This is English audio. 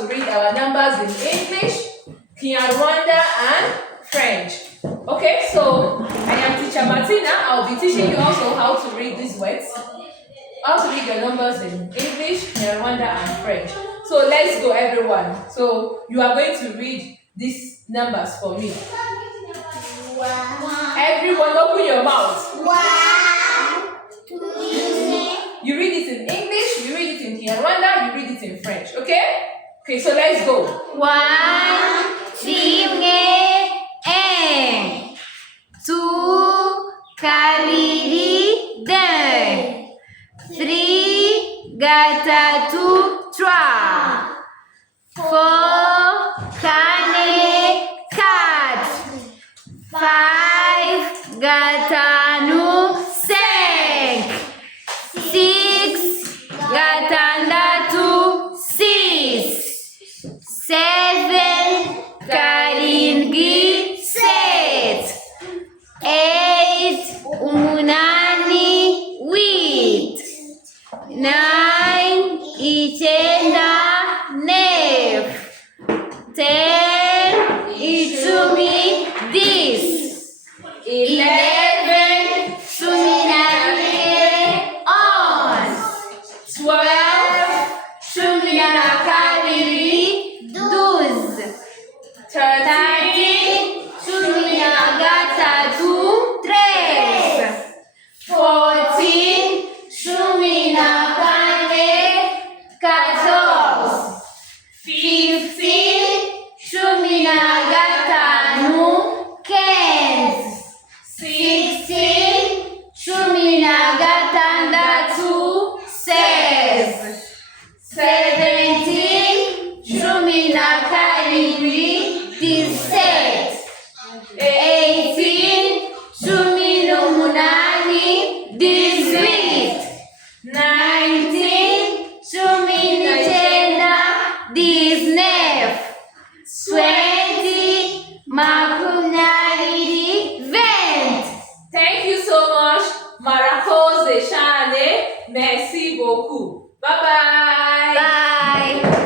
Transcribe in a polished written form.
to read our numbers in English, Kinyarwanda, and French. Okay, so I am teacher Martina. I'll be teaching you also how to read these words, how to read your numbers in English, Kinyarwanda, and French. So let's go, everyone. So you are going to read these numbers for me. Everyone, open your mouth. You read it in English, you read it in Kinyarwanda, you read it in French. Okay? Okay, so let's go. 1 rimwe two kabiri deux 3 gatatu trois 4 kane quatre 5 gatanu cinq 6 gatandatu six 7 karindwi sept 8 umunani huit 9 icyenda